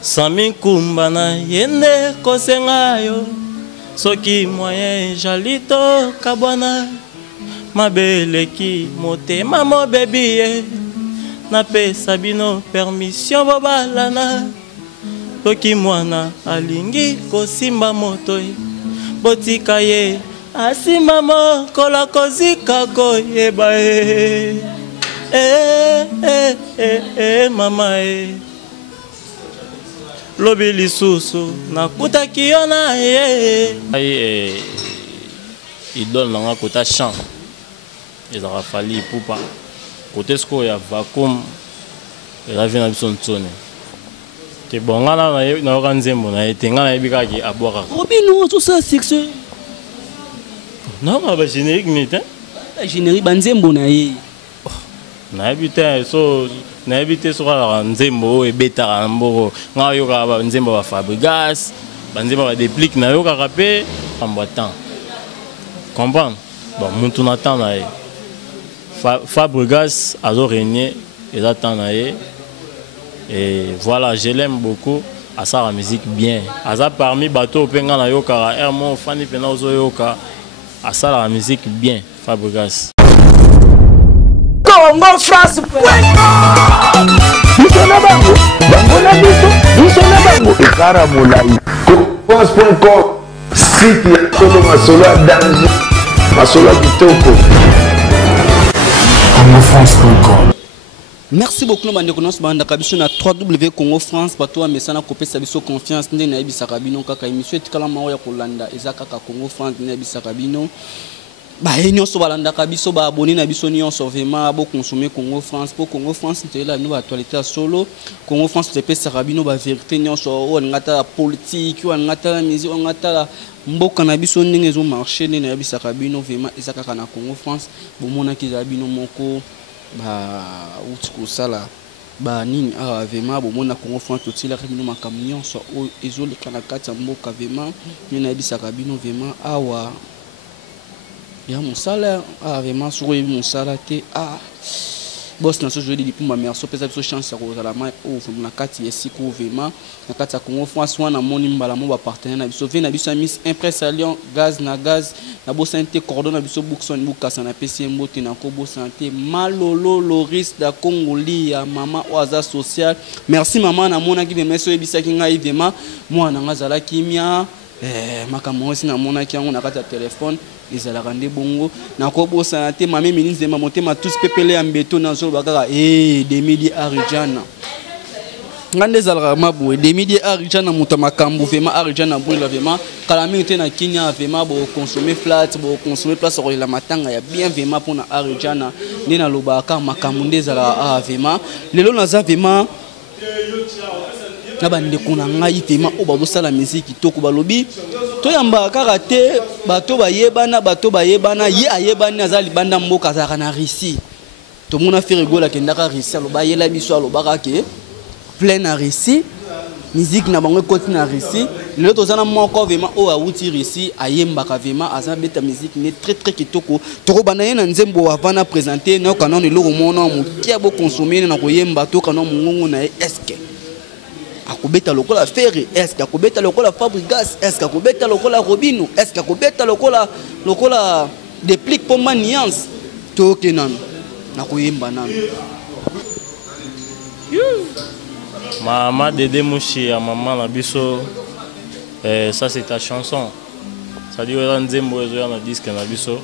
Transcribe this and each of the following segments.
Sami kumbana yende kosenga yo soki moyen jalito kabwana mabeleki motema mo baby ye na pesa bino permission bobalana toki mwana alingi kosimba moto ye botika ye asimba mokolo kozika koyeba mama lobi lisusu nakutaki yo na ye idole nanga kota chant ezaka fali pupa kote siko ya vacuum elavi na biso ntsone te bonga na yoka nzembo na ye te nga nayebi kaki abwakaka obino ozosala sexe nanga bagénérique ni te bagénérique banzembo na ye nayebi te so nayebi te soki alaka nzembo oyo ebetaka na mboko nga oyokaka banzembo ba Fabregas banzembo badéplique nayokaka mpe pamba temps comprendre bon mutu na temps na ye Fabregas azo régner eza temps na ye et voilà je l'aime beaucoup asala la musique bien aza parmi bato mpe nga nayokaka ermo fani mpena ozoyoka asala la musique bien Fabregas Congo France Bisona bango bango na biso bisona bango ekara molai France.com site ya solo masolo ya danger masolo ya kitoko CongoFrance.com. Merci beaucoup nos bande connaissance bande kabiso na 3W Congo France bato amesana kopesa biso confiance ndenge na yebisaka bino kaka émission etikala mawa ya kolanda ezaka kaka Congo France ndenge na yebisaka bino ba nyonso balanda kabiso ba abonné na biso nyonso vraiment bo consommer Congo France pour Congo France te la nouvelle actualité solo Congo France te pesa kabino ba vérité nyonso o ngata la politique o ngata la musique o ngata la mboka na biso ndenge ezo marché ndenge na yebisaka bino vraiment ezaka kaka na Congo France bo mona kiza bino moko ba utiko sala ba nini a vraiment bo mona Congo France to tila kabino makambo nyonso o ezoleka na kati ya mboka vraiment ndenge na yebisaka bino vraiment awa il y a mon salaire vraiment sur mon salaire boss na so joli depuis ma mère so pesa biso chance ya la mai o na kati ya siko vraiment na kati ya Congo France wana moni mbala mo ba partenaire na biso ve na biso Miss Impress Lyon gaz na bo santé cordon na biso Bookson Bukasa na PC mbote na ko bo santé malolo Loris da Congoli ya mama oaza social merci maman na mona ki be meso ebisa ki ngai vraiment moi na ngazala kimia makambo aussi na mona ki yango na kati ya téléphone ezalaka nde bongo na kobosana te mame ministre ma motema tous pepele ya mbeto na zolo bakaka demidi arijana ngande ezalaka maboye demidi arijana muta makambo vraiment arijana brûle vraiment kala mingi te na Kenya vraiment bo consommer flat bo consommer place ko la matanga ya bien vraiment pour na arijana nde na lobaka makambo nde ezalaka vraiment lelo naza vraiment na bande kuna ngai tema o babosala musique kitoko balobi to yamba kaka te bato bayebana ye ayebani azali banda mboka azaka na Russie to mona faire gola kendaka Russie aloba yela biso alobaka ke plein na Russie musique na bango koti na Russie le to zana moko vraiment o awuti Russie ayembaka vraiment aza beta musique ne très kitoko to bana ye na nzembo avana présenter na kanon le romona mo kia bo consommer na koyemba to kanon mungu na eske akobeta lokola Ferry est-ce akobeta lokola Fabregas est-ce akobeta lokola Robino est-ce akobeta lokola déplique pour maniance to kenan na koyemba nanu Mama Dédé Mouchi à maman na biso ça c'est ta chanson ça dit on nzembo ezo na disque na biso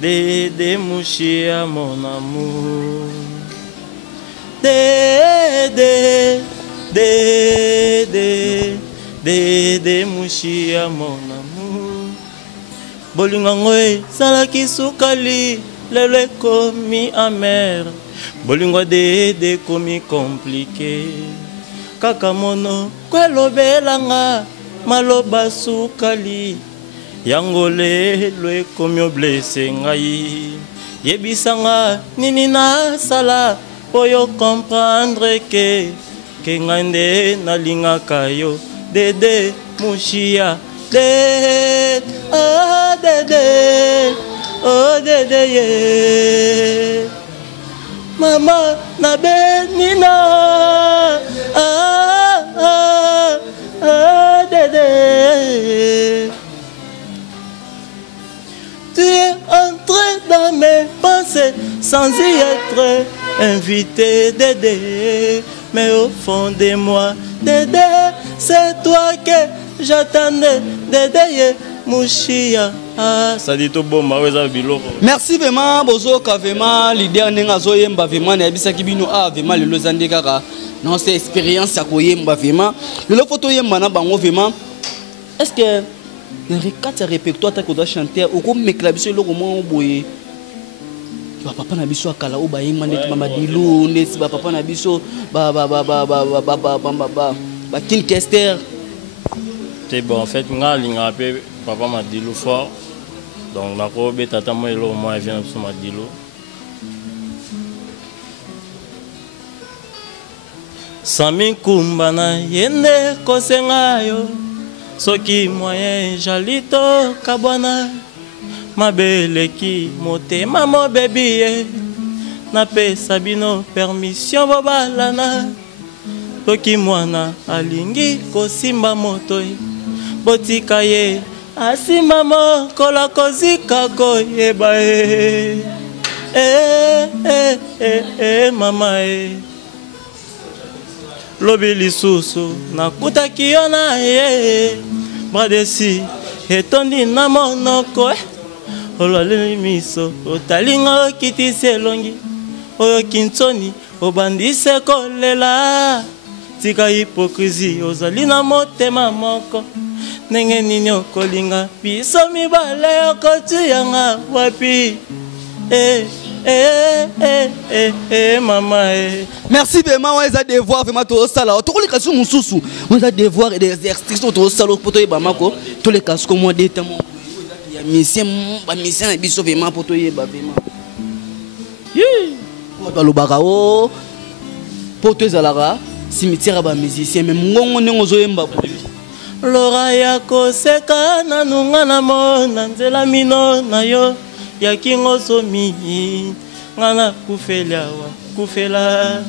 Dédé Mouchi à mon amour Dédé Mouchi à mon amour bolingo salaki sukali lelo komi amer bolingo Dédé komi compliqué kaka mono kwelobelanga maloba sukali yango lelo ekomi blessé ngai yebisanga nini na sala poyo comprendre que ngande nalingaka yo Dédé, Mouchia, Dédé, oh Dédé, oh Dédé, yeah. Maman, na benina, Dédé. Tu es entré dans mes pensées sans y être invité, Dédé. Mais au fond de moi, Dédé, c'est toi que j'attendais, Dédé, Mouchia. Ça dit tout bon, merci vraiment, Bozoka, vraiment, leader Nengazo Yemba, vraiment, Nabisa Kibino, vraiment, le Lozande Kaka. Non, c'est expérience à Koyemba, vraiment. Le photo Yemba, Bango, vraiment. Est-ce que quand tu répertoire, tu dois chanter, ou comme mes claviers, le roman au boye. Papa Nabiso Kala ou Baïma, Mamadilou, Nesba, Papa Nabiso, King Kester. C'est bon, en fait, moi, je Papa Madilou fort. Donc, la robe est à ta main, au moins, elle vient sur Madilou. Sami Kumbana, Yende Kosengayo, Soki Moyen, Jalito, Kabana, ma belle qui mote, maman baby, Nape Sabino, permission, Babalana, Toki Moana, Alingi, Kosimba Motoy, Botikaye. Asi maman kola kozika ko yeba mama lobi lisusu nakuta kiona bradesi etondi na monoko ololeli miso otalinga okitisi elongi oyo kintsoni obandise kolela tika hypocrisie ozali na motema moko Nenge nini kolinga biso mibale okotuyanga wapi mama merci vraiment on a devoir vraiment to sala to les cas mususu on a devoir et des restrictions to sala pour to yebamako tous les cas comme moi détamo ya mission na biso vraiment pour to yeba vraiment to lo bakao pour to zalara cimetière ba musicien même ngongo nengo zo yemba Lora ya koseka na nunga na mona nzela mino na yo ya kingo somi ngana kufela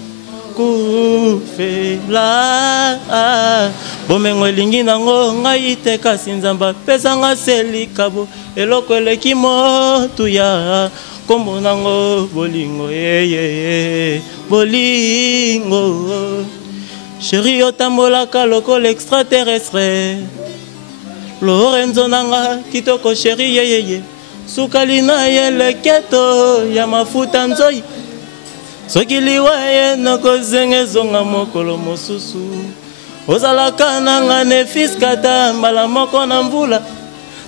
bomengo elingi nango ngai te kasi nzamba pesa nga selikabo eloko eleki motu ya kombo nango bolingo bolingo Chérie, otambolaka lokolo extraterrestre Lorenzo nanga kitoko chérie yeyeye Sukalina yeleketo ya mafuta nzoi Soki liwa ye nokozengezonga mokolo mosusu Ozalaka nanga nefiskata mbala moko na mvula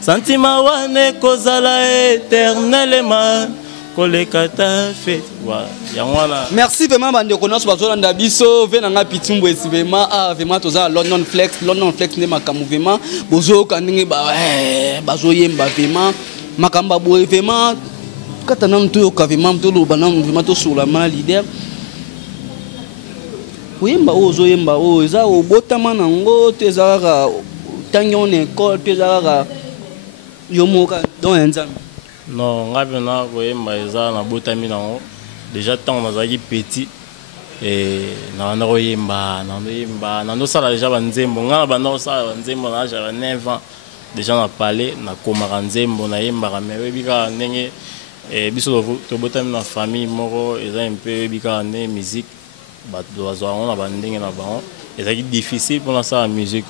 Santima wane kozala éternellement merci vraiment bande connaisse bazola ndabiso venanga pitumbo esivema vraiment toza London Flex ne makamu vraiment bozo kaninge bazoyemba vraiment makamba boye vraiment katana mtu yoka vraiment mtu lo bana vraiment to sur la mal leader oyemba ozoyemba o eza obotama nango tezaka tango ne école tezaka yomoka dans nzambe. Non, ngabena koyemba eza na botami nango déjà tant nazaki petit et na koyemba nando sala déjà banzembo ngana bando sala banzembo na ja 9 ans déjà na parler na komaka nzembo na yemba mais bika ndenge biso to botami na famille moko eza un peu bika ne musique ba dozo on na bandenge na bango ezaki difficile pour la sa musique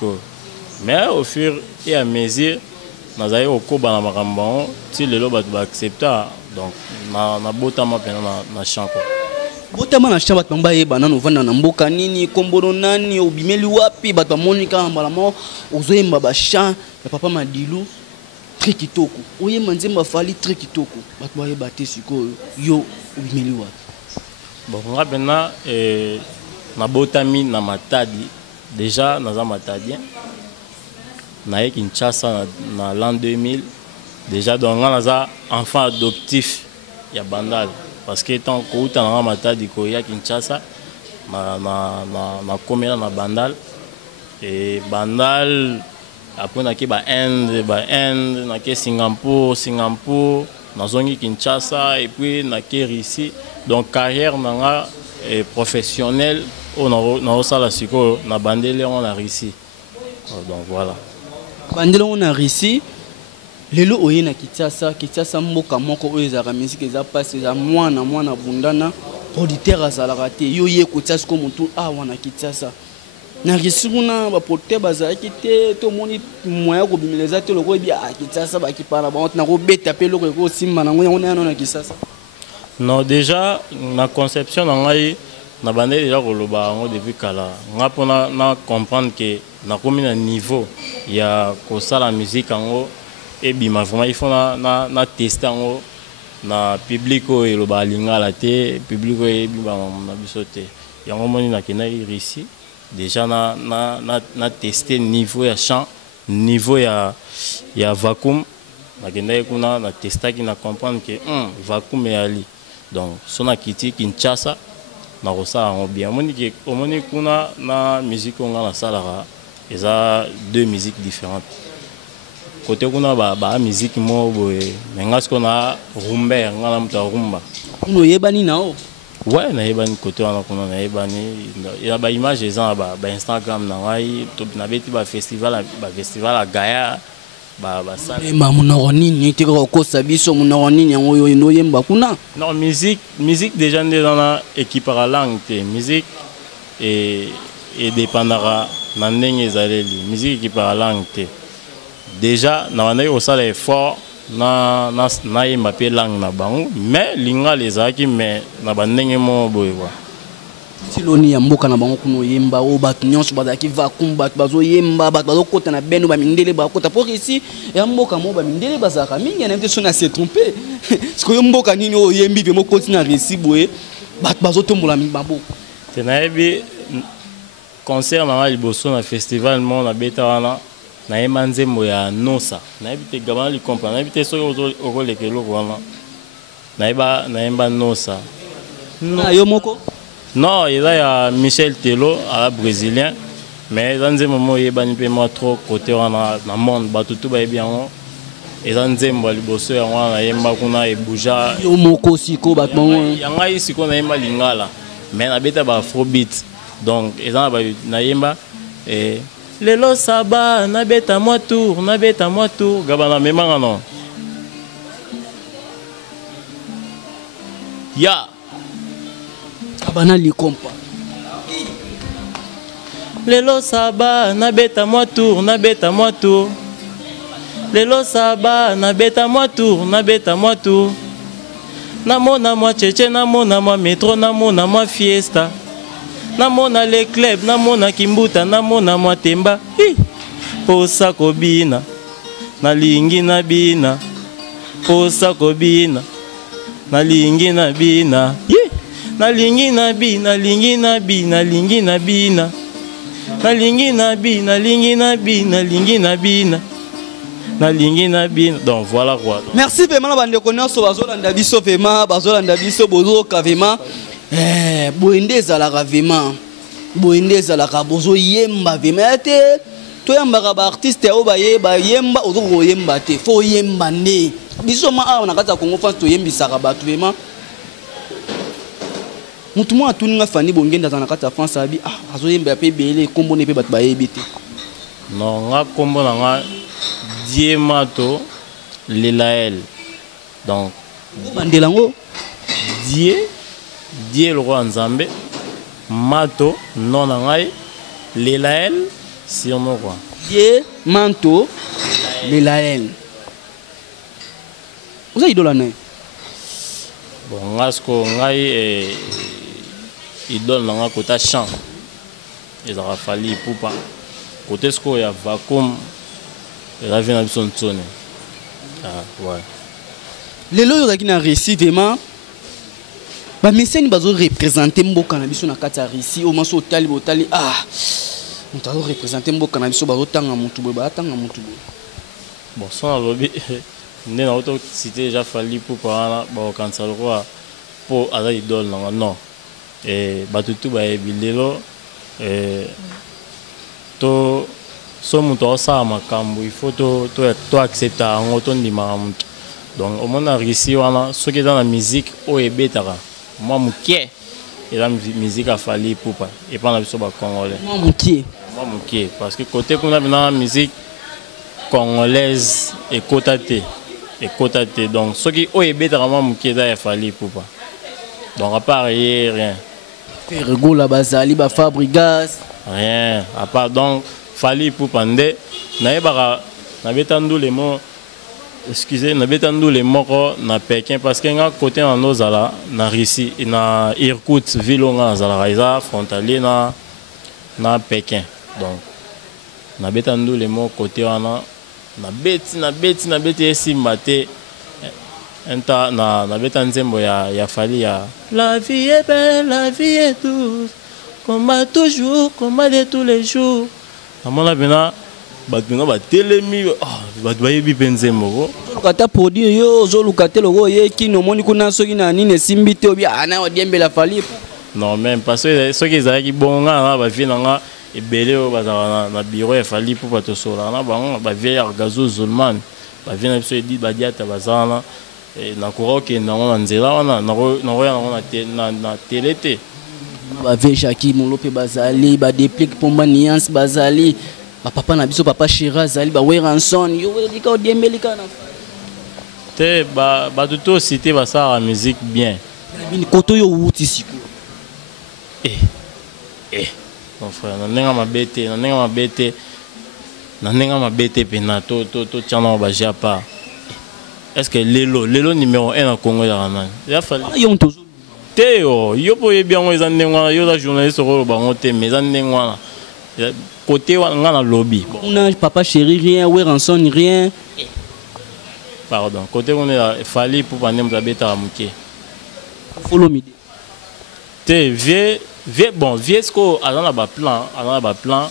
mais au fur et à mesure nazali okoba na makambo ti lelo bato ba accepta donc na botama pena na chant quoi botama na chant bato mbaye bana no vanda na mboka nini komboro nani obimeli wapi bato monika mbala mo ozoyemba ba chant ya Papa Madilou très kitoko oyemba nzemba fali très kitoko bato baye baté siko yo obimeli wapi bon ngabena na botami na Matadi déjà naza Matadien na Kinshasa na l'an 2000 déjà donc on a enfant adoptif ya Bandal parce que tant que tu as Matadi ko ya Kinshasa na komela na Bandal et bandal après naki ba Inde naki Singapour nazongi Kinshasa et puis naki Russie donc carrière nanga professionnelle on a ça la siko na bandele on a Russie donc voilà bandele on a Russie lelo oye na Kinshasa mboka moko oyo ezaka musique eza passe eza mwana bundana auditeur azalaka te yo ye Kinshasa ko mutu awa na Kinshasa na Russie kuna ba porter bazalaki te to moni moya ko bimeleza te loko bi a Kinshasa ba kipara ba na ko beta pe loko ko simba na ngona na Kinshasa non déjà na conception na ngai na bandé déjà koloba ngo depuis kala nga pona na comprendre que na komi na niveau ya ko sala musique ngo et bima vraiment il faut na tester ngo na public o eloba lingala te public o e bima na bisote yango moni na kena Russie déjà na tester niveau ya chant niveau ya vacuum na kena kuna na tester qui na comprendre que vacuum et ali donc sona kiti Kinshasa na rosa en bien omoni kuna na musique on a salara eza deux musiques différentes côté kuna ba musique mo boye menga ce qu'on a rumba ngala muta rumba uno yebani nao ouais na yebani côté wana kuna na yebani ya ba image eza ba Instagram na ngai to na beti ba festival à Gaïa ba ça ma munoko nini te ko sabiso munoko nini yango yo no yemba kuna non musique déjà dans la équipe à langue te musique et dépendra na ndenge ezaleli musique équipe à langue te déjà na wana yo sala effort na yemba pe langue na bango mais linga les aki mais na bandenge mo boye quoi siloni ya mboka na bango kuno yemba o batu nyonso bazaki vacuum batu bazo yemba batu bazo kota na beno ba mindele ba kota pour ici ya mboka mo ba mindele bazaka mingi na mteso na se tromper parce que yo mboka nini o yembi pe mo koti na Russie boye batu bazo tombola mi babo tenayebi concert na liboso na festival mo na beta wana na yemba nzembo ya nosa nayebi te gabana li comprendre nayebi te soki okoleka eloko wana na yemba nosa na yo moko non il y a Michel Tello à brésilien mais dans un moment il y a pas trop côté na monde batutu ba bien et dans un moment liboso ya wana yemba kuna e bouja yo moko siko batmo yanga isiko na yemba lingala mais na beta ba afrobeat donc ezana ba na yemba et lelo saba na beta moi tour gabana memanga non ya abana likompa lelo saba na beta moi tour lelo saba na beta moi tour namona moi cheche namona moi métro namona moi fiesta namona le club namona kimbuta namona moi temba posa kobina nalingi na bina posa kobina nalingi na bina nalingi na bina nalingi na bina nalingi na bina nalingi na bina nalingi na bina nalingi na bina nalingi na bina donc voilà quoi merci vraiment bande connaissance bazolanda biso vraiment bazolanda biso bozoka vraiment boende ezalaka vraiment boende ezalaka bozo yemba vraiment te toyambaka ba artiste oyo bayeba yemba ozoko yemba te fo yemba nde biso ma awa na kati ya Congo France toyembisaka bato vraiment mutu mwa atuninga fani bongenda za na kati ya France abi azoyemba pe bele kombo ne pe bato bayebi te non nga kombo na nga Diemato Lelael donc bandela ngo Die le roi Nzambe Mato non na ngai Lelael surnom quoi Diemato Lelael oza idola naye bon ngasko ngai idole nanga kota chant ezaka fali pupa côté sko ya vacuum la vie na biso ntsone ouais lelo yozaki na Russie vraiment ba meseni bazo représenter mboka na biso na kati ya Russie o maso otali botali on a représenter mboka na biso bazo tanga mutu boye batanga mutu boye bon ça lobby nde na auto cité déjà fali pupa wana ba kansa lokwa po aza idole nanga non et batutu ba ebilelo to so moto osala makambo il faut to accepter yango tondimaka moto. Donc au moins réussi wana soki eza na musique oyo ebetaka mwa mokie eza musique ya Fally Ipupa epa na biso bacongolais mwa mokie parce que côté kuna bina musique congolaise ekota te donc soki oyo ebetaka mwa mokie eza ya Fally Ipupa donc à part rien Ferregola bazali ba Fabrigas rien à part donc Fally Ipupa nde nayebaka nabeta ndule mo excusez nabeta ndule moko na Pékin parce que nga côté na nozala na Russie na Irkoutsk ville nga nazala eza frontalier na Pékin donc nabeta ndule moko côté wana na beti esimba te enta na beta nzembo ya Fally ya la vie est belle la vie est douce combat toujours combat de tous les jours amona bena batuna batelemi bat bayebi penzembo kata produit yo zo lukatelo go ye kino moni kuna soki na nini simbi te obi ana odiembe la Fally non même parce que soki ezalaki bonga na ba vie nanga ebele o bazala na bureau ya Fally Ipupa to sola na bango ba vie ya gazo Zulman ba vie na biso edit badiata bazana na koroke na nzela wana na télé te ba vie Jackie Molope bazali ba déplique pomba nuance bazali ba papa na biso papa Shira zali ba Weranson yo dika odiembe lika na te ba tout cité ba sa musique bien bini koto yo wuti siko mon frère na nenga mabete pena to tiana ba japa est-ce que lelo numéro 1 na Congo ya nani ya Fally yo ntozo te yo po ye bien eza ndengwana yo la journaliste ko ba ngote mais eza ndengwana côté wana na lobby on a papa Chéri rien Weranson rien pardon côté on est Fally Ipupa ndemza beta muke follow me te vie bon vie sko azana ba plan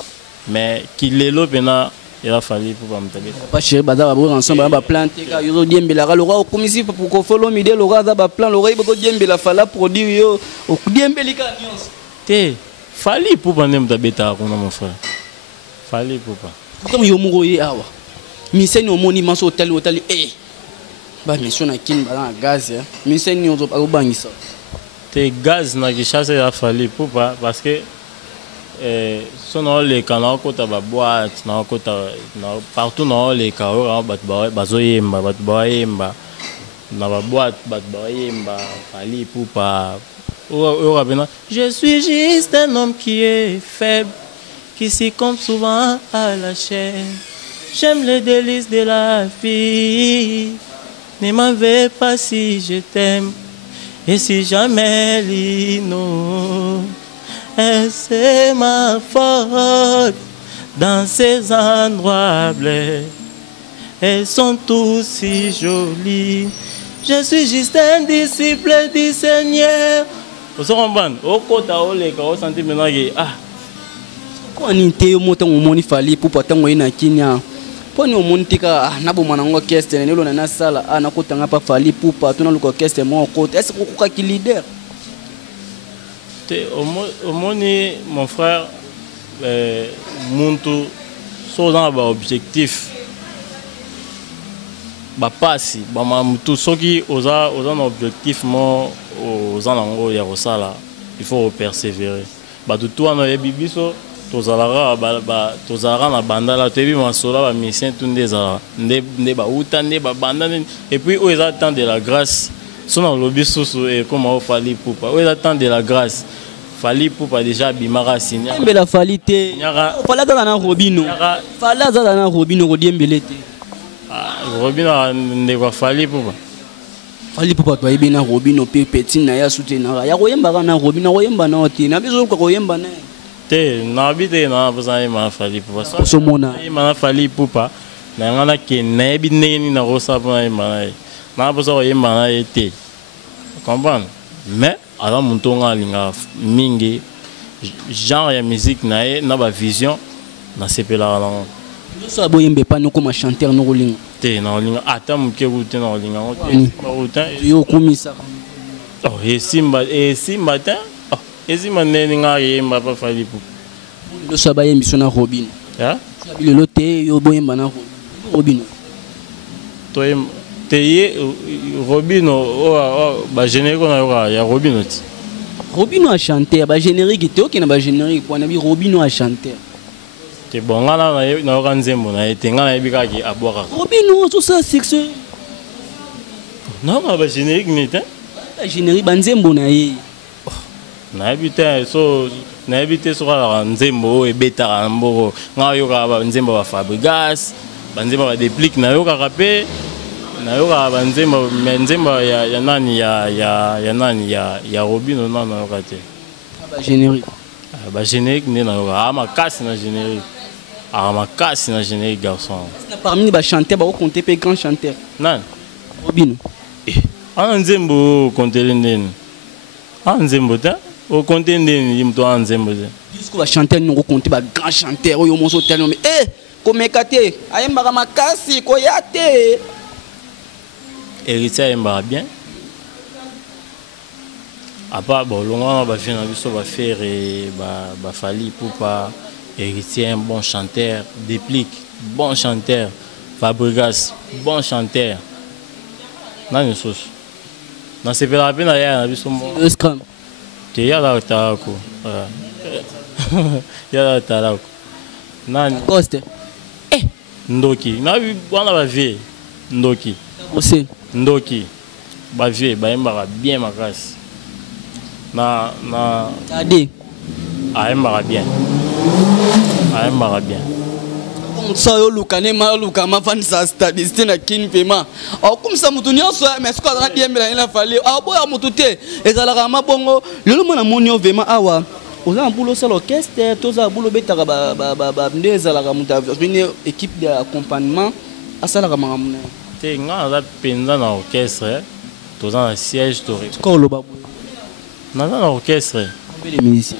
mais qui lelo pena il a Fally Ipupa mtabeta papa Chéri baza ba Weranson ba plan te ka yo diembe la lora o komisi pour ko follow me de lora za ba plan lora ibo diembe la Fally produit yo o diembe lika nyonso te Fally Ipupa ndemza beta kuna mon frère Fally Ipupa comme yo moko ye awa miseni omoni maso hôtel ba mission na kin ba na gaz ya miseni ozo pa bangisa te gaz na Kinshasa ya Fally Ipupa parce que sono le kana kota ba boîte na kota na partout na le kaora bat bazoyemba bat bayemba na ba boîte bat bayemba Fally Ipupa je suis juste un homme qui est faible qui succombe souvent à la chaîne. J'aime les délices de la vie. Ne m'en veux pas si je t'aime. Et si jamais Lino, c'est ma faute. Dans ces endroits bleus, elles sont tous si jolies. Je suis juste un disciple du Seigneur. Vous savez, au côté où les gars sont ko ni te moto ngomoni Fally Ipupa tango ina kinya poni omontika na bomana ngo orchestre ne lo na sala na kotanga pa Fally Ipupa tuna lo orchestre mo côté est-ce que ko ki leader te omoni mon frère muntu so dans ba objectif ba passi ba mutu soki oza na objectif mo oza nango ya kosala il faut persévérer ba tout wana ya bibiso tozalaka na bandala toyebi masolo ba mission tunde ezala nde bauta nde babanda et puis oyo eza temps de la grâce so na lobi susu ekoma o Fally Ipupa oyo eza temps de la grâce Fally Ipupa déjà bimaka signa mbela Fally te Fally aza na Robino Fally aza na Robino ko diembele te Robino ndeko Fally Ipupa Fally Ipupa to yebi na Robino pe petit na ya soutenaka ya koyemba na Robino koyemba na oti na biso ko koyemba na te na habite na bazai ma Fally Ipupa so mona na Fally Ipupa na ngana ke na yebi ndeni na rosa pa na bozo yemba na ete comprendre mais ala muntonga linga mingi genre ya musique na ba vision na sepela na so aboyembe pa noko ma chanteur no kolinga te na linga ata muke bute na linga ba yo komisa esimba te ezima neni nga yemba pa Fally Ipupa lo so abayembi so na Robino Ya? Le thé, yo boyemba na Robino. Teye Robino, ba générique on a ya Robino. Robino a chanté, ba générique était OK na ba générique pour nabi Robino a chanté. Te bon ngana na okanzembo na etenga na ebika ki abwaka. Robino tout ça sexe. Non, ba générique n'était. Ba générique banzembo na ye. Na habité so na habité so la nzembo e beta mboko ngayoka ba nzembo ba Fabregas banzembo ba déplique na yoka rapé na yoka ba nzembo nzembo ya nani ya nani ya Robino na yoka te ba générique ne na yoka ama kasi na générique ama kasi na générique garçon parmi ba chanteur ba compter pe grand chanteur nan Robino ana nzembo compter ndeni ana nzembo ta au compter ndeni imto ana nzembo te jusqu'au ba chanteur nous compter ba grand chanteur oyo monso tellement mais komekate ayembaka makasi koyate héritier ayembaka bien à part bon longana ba fina biso ba faire ba fali pour pas héritier un bon chanteur déplique bon chanteur Fabregas bon chanteur nani sos na sepela pena ya na biso mo scrum te ya la tarako ya la tarako nani coste ndoki na wana ba vie ndoki aussi ndoki ba vie ba yembaka bien makasi na tade ayembaka bien ça yo lukane ma lukama fan sa statistique na kin paiement comme ça mutu nyonso mais ce qu'on a dit mbela ina fallait boya mutu te ezalaka mabongo lelo mona monio vraiment awa oza mbulo sa l'orchestre toza bulo betaka ba ndezalaka mutu une équipe d'accompagnement asalaka makamuna te nga za penza na orchestre toza na siège tori ko lo babu na orchestre combien de musiciens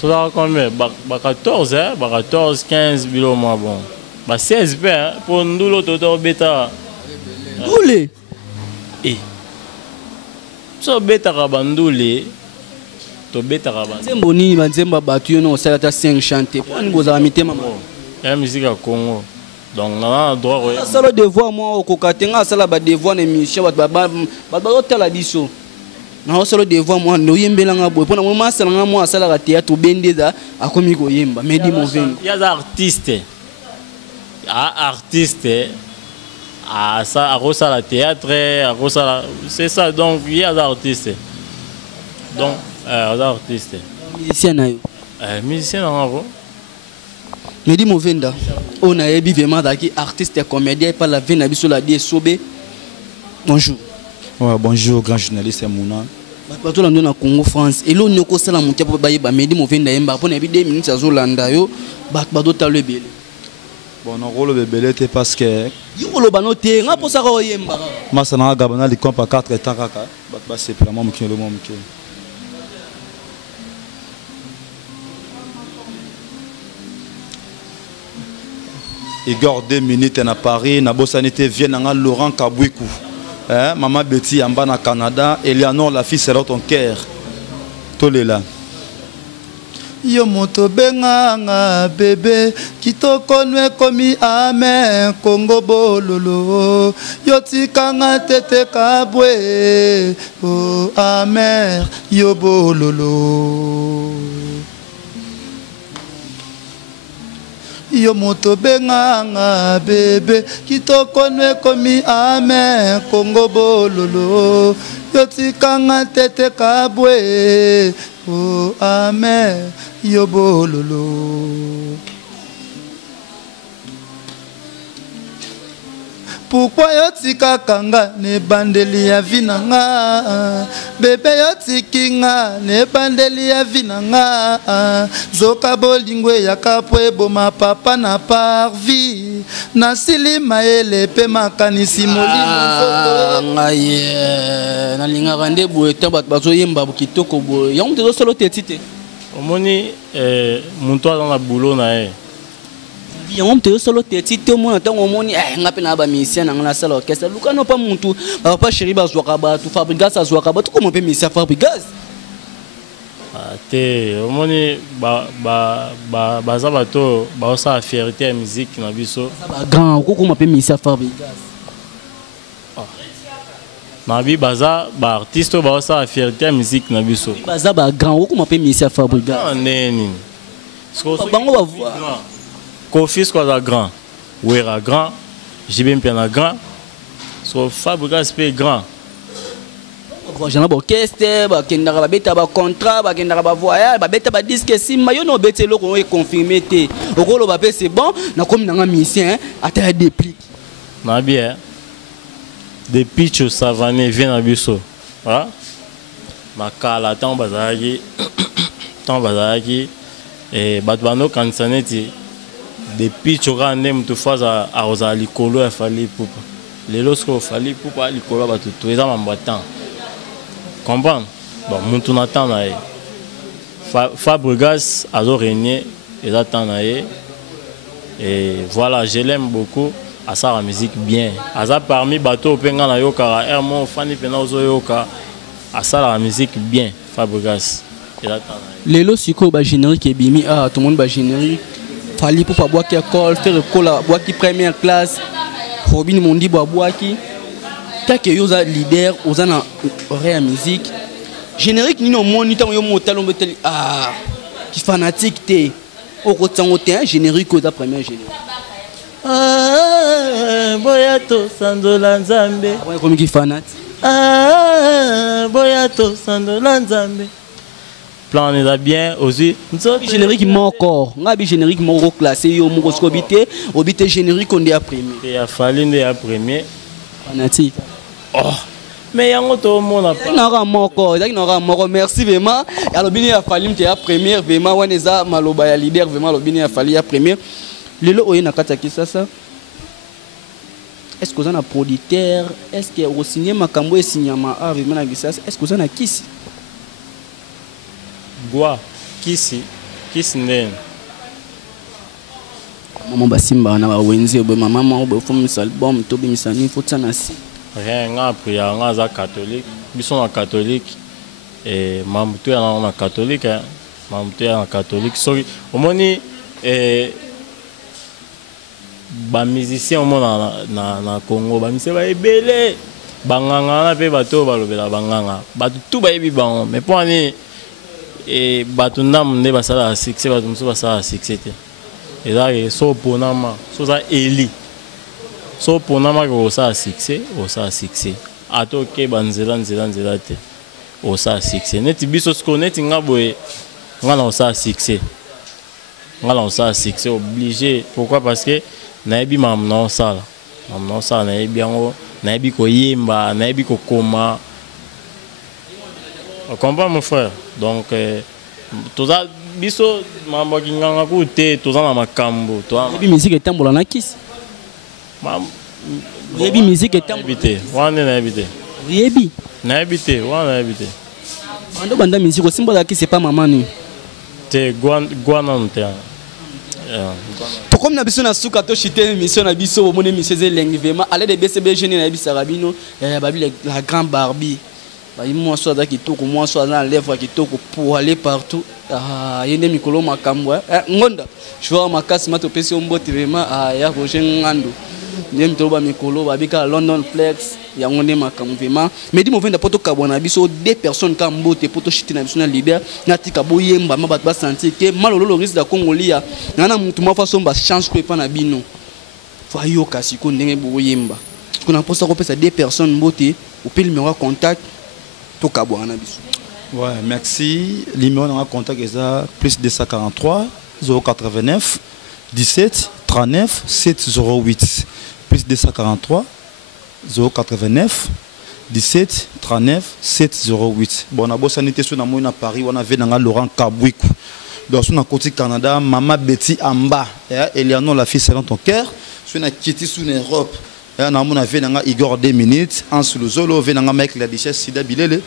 toza combien ba 14 ba 14 15 bilo moi bon ba 16 pe pour ndulo toto beta ndule so beta ka bandule to beta ka bandule nzembo nini banzemba batu yo no sala ta 5 chanter pour ni bozala mitema ya musique ya Congo donc na droit sala devoir moi okokatenga sala ba devoir na émission ba tala biso na sala devoir moi no yembelanga boy pona moi sala nga moi sala ka théâtre bendeza akomi ko yemba Medi Moveni ya za artiste ça à la théâtre c'est ça donc il y a des artistes donc artistes musicien na yo musicien na ngo Medi Movenda on a ébi vraiment daki artiste comédien par la vie na biso la die sobe bonjour ouais bonjour grand journaliste Mouna bato la na Congo France et lo nyoko sala mutia pa ba Medi Movenda yemba pona bi 2 minutes azolanda yo bato talo ebele bon on rôle bébé était parce que yolo bano te nga posa ko yemba masana gabana li compa 4 temps kaka ba c'est vraiment mukino le mom mukino Igor 2 minutes na Paris na bosanité vient na Laurent Kabouikou maman Betty en bas na Canada Eleanor la fille sera ton cœur tolela yo moto benganga bébé kitoko nwe komi amen Congo bololo yo tikanga tete kabwe oh amen yo bololo yo moto benganga bébé kitoko nwe komi amen Congo bololo yo tikanga tete kabwe oh amen yo bololo pourquoi yo tika kanga ne bandeli ya vinanga bébé yo tikinga ne bandeli ya vinanga zoka bolingwe ya kapwe boma papa na parvi na silima ele pe makanisi molimo ngaye na linga rande boye ta bato yemba kitoko boye ya mtezo solo tetite omoni muntu dans la boulot na e ya mtezo solo tetite mona tango omoni ngape na ba musicien na ngana sala orchestre lukano pa muntu papa chéri bazwaka ba tu Fabregas azwaka ba tu comment pe musicien Fabregas te omoni baza bato baosala fierté ya musique na biso grand okokoma mpe misia Fabregas nabi baza baartiste oyo baosala fierté ya musique na biso baza bagrand okokoma mpe misia Fabregas neni bango bavoa Kofisco aza grand Wera grand JB mpe na grand so Fabregas mpe grand jana baorchestre bakendaka babeta bacontrat bakendaka bavoyage babeta badisque esima yo na obeta eloko oyo econfirme te okoloba mpe c'est bon nakomi nanga musicien ata ya déplique na bien depuis que Savané vient na biso makala ntango bazalaki bato bandokanisa neti depuis coka nde moto fo akozala likolo ya Fally Ipupa lelo soki Fally Ipupa likolo ya bato to eza mambo ya temps comprendre bon mutu na temps na ye Fabregas azo régner eza temps na ye et voilà je l'aime beaucoup asa la musique bien asa parmi bateau penga na yoka hermo fani pena ozo yoka asa la musique bien Fabregas eza temps na ye lelo siko ba générique ebimi tout le monde ba générique Fally Ipupa boaki école faire école boaki première classe Robin Mondi boaki que yo za leader oza na oreille musique générique ni no moni tango yo motalo mbeteli qui fanatique te o kotango te générique oza première générique boya to sandola nzambe boya komi ki fanatique boya to sandola nzambe plan est bien aussi générique moko ngabi générique moko classé yo moko skobité obité générique on est à premier et a fallu nde ya premier fanatique oh mais yango to mona pas nora moko merci vraiment alors bini ya Fally mte ya première vraiment waneza maloba ya leader vraiment lo bini ya Fally ya première lelo oye na kataki sasa est-ce que vous avez un producteur est-ce que vous signez makambo et signama vraiment na gisasa est-ce que vous avez un kisi Gwa kisi ndeni maman basimba na bawenzi obe maman mo be fomisa album to be misani fotana si rien nga priya nga za catholique biso na catholique et mambuto ya na catholique mambuto ya na catholique sorry omoni ba musicien omona na Congo ba musicien ba ebele banganga na pe bato balobela banganga bato tout ba yebi bango mais pour ani et bato ndam nde basala succès bato muso basala succès te eza ke so ponama so za eli so ponama ke osala succès ato ke banzela te osala succès neti biso siko neti nga boye nga na osala succès obligé pourquoi parce que nayebi mamu na osala nayebi yango nayebi koyemba nayebi kokoma. Tu comprends mon frère? Donc, tout ça, biso, mambo kinganga koute, tout ça na makambo. Yebi musique est tambola na kiss. Yebi musique est tambola. Wane na habité. Yebi. Na habité, wane habité. Ando banda musique au symbole qui c'est pas maman ni. Te guana nte. To comme na biso na suka to chité mission na biso au moni mission zelengi vraiment aller de BCB jeune na biso rabino babi la grande Barbie. Moi soit dans kitoko moi soit dans lèvre kitoko pour aller partout yende mikolo makambo ngonda je vois ma casse mato pesi ombote vraiment ya Roger Ngando ndem toba mikolo babika London Flex ya ngonde makambo vraiment mais di movenda poto kabona biso deux personnes ka mbote poto chiti na biso na leader natika boyemba mabat ba sentir que malolo risque da Congolia ngana mutu mafa somba chance ko pa na bino fa yo kasi ko ndenge boyemba ko na posa ko pesa deux personnes mbote au pile numéro contact. Ouais, merci. Numéro de contact est plus 243 089 17 39 708. Plus 243 089 17 39 708. Bon, on a bossé à Paris, on a vu dans Laurent Kabouikou. Dans son côté Canada, Maman Betty Amba, Eleanor la fille c'est dans ton cœur. Je suis quitté sous l'Europe. On a vu Igor 2 minutes, en sous le zolo, on a avec la richesse Sida Bilele.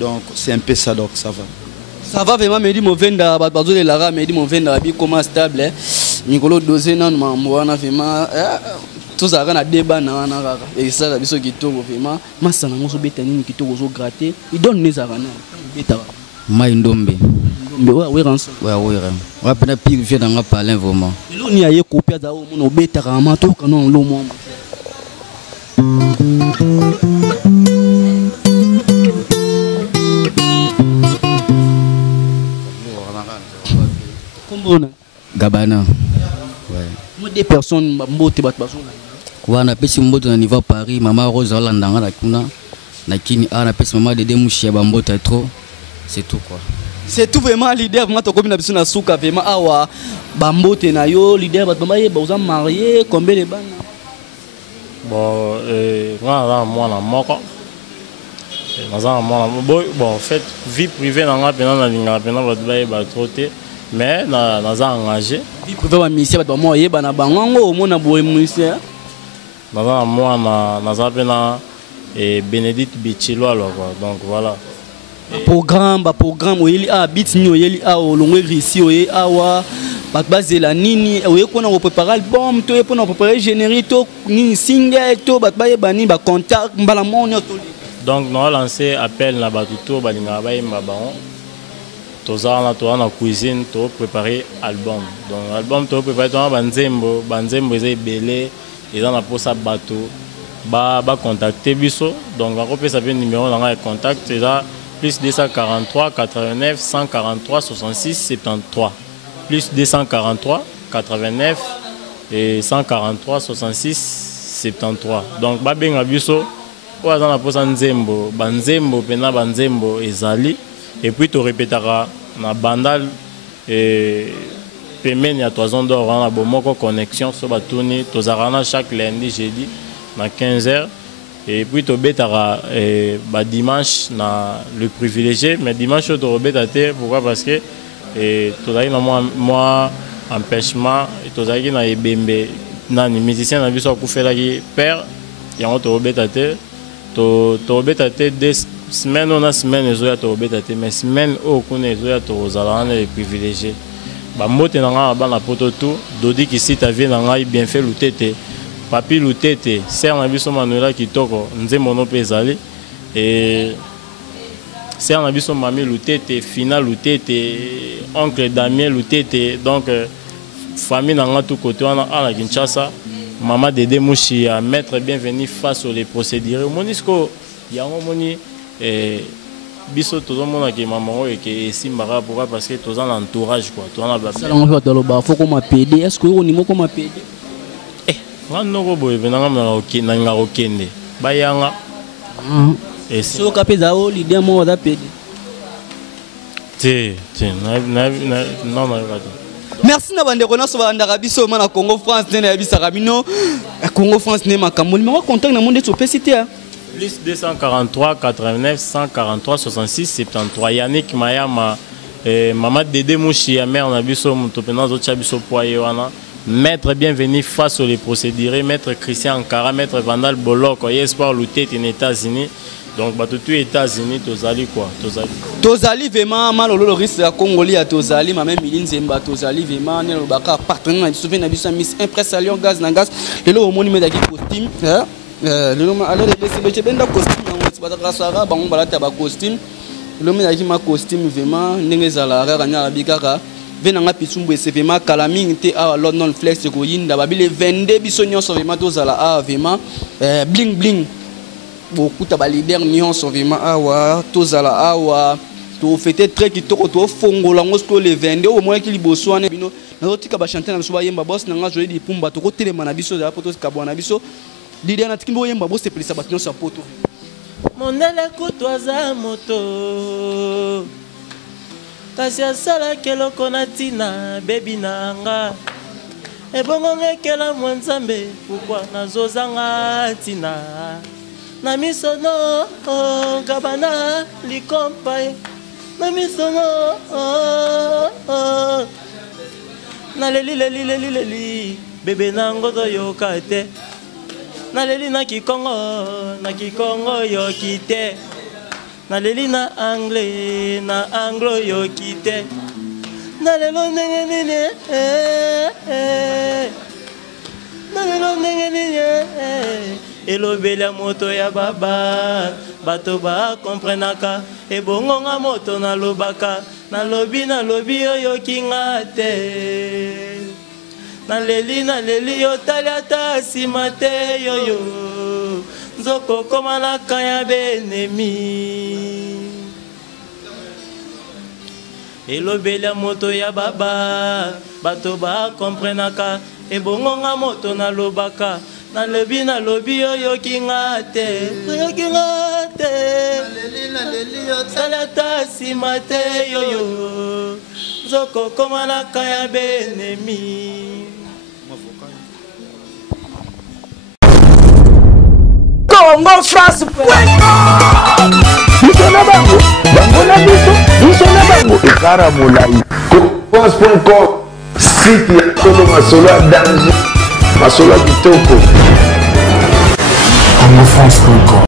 Donc c'est un peu ça, donc ça va. Ça va vraiment, mais dit mon venda, bateau de Lara, mais dit mon venda, comment stable. Nicolo dosé non, moi on a vraiment tout ça on a débat na na et ça la biso qui tourne vraiment. Massa na moso betani qui tourne zo gratter. Il donne les arana. Beta. Maïndombe. Oui, rançon. Ouais, oui, ouais, peut-être pire vient dans le palais vraiment. L'on y a eu copié d'ao, mon obéta, ramato, canon, l'homme. Combona. Gabana. Ouais. Moi, des personnes, mbote, bat, bason. Ouais, on a pris un mbote au niveau Paris, maman Rose Hollande, la kuna. Nakini, on a pris maman de Demouchi, bambote trop. C'est tout quoi. C'est tout vraiment leader, moi, tu as besoin de souka, vraiment, awa, bambote, na yo, leader, bat, maman, vous êtes marié, combien de bannes? Bon, moi, la mort. Bon, en fait, vie privée, dans la peine, mais naza engagé. Vie privée, wa ministère, bat, moi, yeba, bango, mon aboué, ministère. Naza moi, naza pena et Bénédicte Bichilo, alors, donc voilà. Programme, oyeli a bit ni oyeli a olongwe risi oye awa bat bazela nini oye kona ko préparer album to ye pona préparer générique to ni single to bat baye bani ba contact mbala moni to. Donc nous avons lancé appel na batuto balinga baye mbabaon. Tozana to na cuisine to préparer album. Donc album to préparer to banzembo eza belé eza na posa bato ba contacter biso. Donc on peut savoir numéro na contact eza plus 243 89 143 66 73 plus 243 89 et 143 66 73. Donc babenga biso oza na posa nzembo banzembo pena banzembo ezali et puis to répétera na bandal et pemeni ya toison d'or na bomoko connexion so batuni tozarana chaque lundi jeudi na 15h. Et puis tu betara dimanche na le privilégié, mais dimanche tu rebétate. Pourquoi? Parce que tu as moi empêchement, tu as na ebembe na musicien na biso akufela ki père et on te rebétate. Tu rebétate des semaines on a semaine ezoya tu rebétate, mais semaine au kune ezoya tu rozala na le privilégié. Ba mote na nga ba na poto tout, dodi ki si ta vie na nga bien fait lutete. Papi Lutete, Serre Nabiso Manuela Kitoko, Nzemono Pezali, et Serre Nabiso Mami Lutete, Fina Lutete, Oncle Damien Lutete, donc famille dans tout côté, on a Kinshasa, Maman Dédé Mouchi, Maître bienvenue face aux procédures. Monisco, il y a un moni, biso tout le monde qui maman et qui Simbara pourquoi parce que tous en entourage quoi, tout en a. Ça on va dans le bar, faut qu'on m'appelle. Est-ce que au niveau qu'on m'appelle? Noko boy venanga na okende bayanga et so kapeza o leader mo da pedi non. Merci na bande kona so banda biso na Congo France na bisa rabino Congo France ne makambo numéro contact na monde to pesité plus 243 89 143 66 73 Yannick Mayama Maman Dédé Mouchi ya mère na biso mutopena zo chabiso poye wana. Maître bienvenue face aux procédures, Maître Christian Ankara, Maître Vandal Bolok, Espoir Loutet aux États-Unis. Donc, bah, tout les États-Unis, Tozali quoi. Tozali vraiment, malolo risque à Congolais à Tozali, ma même Miline Zemba, Tozali vraiment, ne le baka partenaire, il se fait n'abusser Miss Impress à Lyon, gaz, nangas, le lot au monument d'aki costume, le nom alors les benda costume, on se bat grâce à Rab, on balade à costume, le nom d'aki ma costume vraiment, n'engezala, ragna la bigara. Venanga pisumbu sevema kalaming te a London flex ko yinda babile 22 biso nyonso vema tozala a vema bling bling beaucoup ta ba leader nyonso vema awa tozala awa to fete très kitoko to fongola ngosko le 22 au moins ki liboso ane bino na tika ba chanter na biso ba yemba boss nanga joli di pumba to ko telema na biso za poto kabwana biso leader na tikimbo yemba boss te pelisa ba nyonso poto monele kutwaza moto kasi asala keloko na tina bebi na nga ebongo ngekela mwa nzambe pourquoi nazozanga tina na misono gabana likompa na misono na leli bebe nango zoyoka te na leli na kikongo yoki te na leli na anglo yoki te na lelo ndenge nini na lelo ndenge nini elobeli ya moto ya baba bato bakomprenaka ebongo nga moto nalobaka nalobi oyoki nga te naleli yotali ata nsima te yoyo nzoko komalaka ya benemi elobeli ya moto ya baba bato bakomprenaka ebongo nga moto nalobaka nalobi oyoki nga te yotali ata nsima te yoyo nzoko komalaka ya benemi Congo France biso na bango na biso na bango ekara molai France.com site ya tolo masolo ya danger masolo ya kitoko Congo France.com